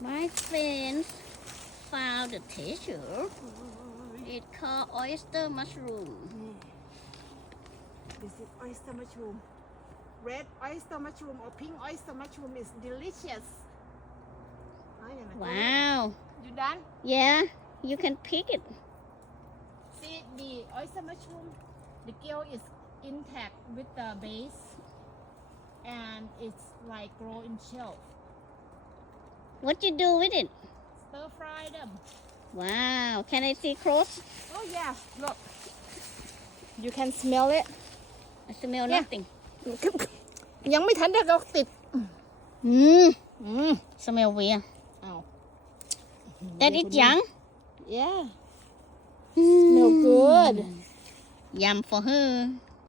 My friends found a treasure. It's called oyster mushroom. This is oyster mushroom. Red oyster mushroom or pink oyster mushroom is delicious. Wow. You done? Yeah, you can pick it. See the oyster mushroom, the gill is intact with the base and it's like grow in shell. What you do with it? Stir fry them. Wow. Can I see close? Oh yeah, look. You can smell it. I smell Yeah. nothing. ยังไม่ทันได้เราติด Smell weird. อ้าว That is young. Yeah. Smell good. Yum for her.